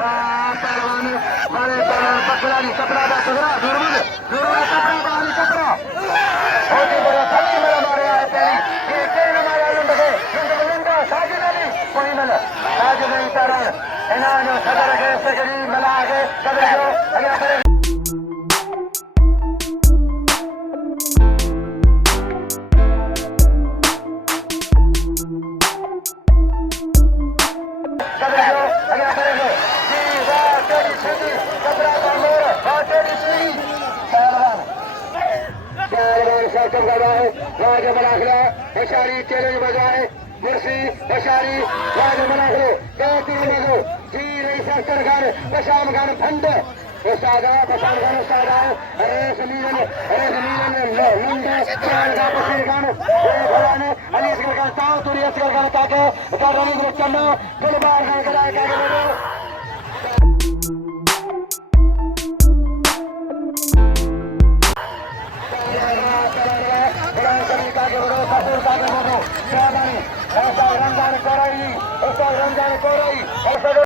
पहलवान मारे पकड़ा नहीं कपड़ा का टुकड़ा दुर्मन कपड़ा बाहरी कपड़ा बहुत ही बड़ा थली मेरा मारे आए तेरी ये ट्रेन हमारे लुंड के लुंड साजिद अली कोई मिल साजिद अली तारा इन्होंने सदर के सकरी मिला के कदर जो अगला करे हशारी चैलेंज बजाए मुर्सी हशारी राज मनाखलो जी रही सस्तर खान पशाम खान फंड उस्तादा पशाम खान उस्तादा अरे समीरन लुंडा चाल का पसीर खान भलाने अली असगर खान ताऊ तुरी असगर खान काके गाड़ी ग्रुप चन्नो गुलबार खान कराए काके बोलो रंजान कोराई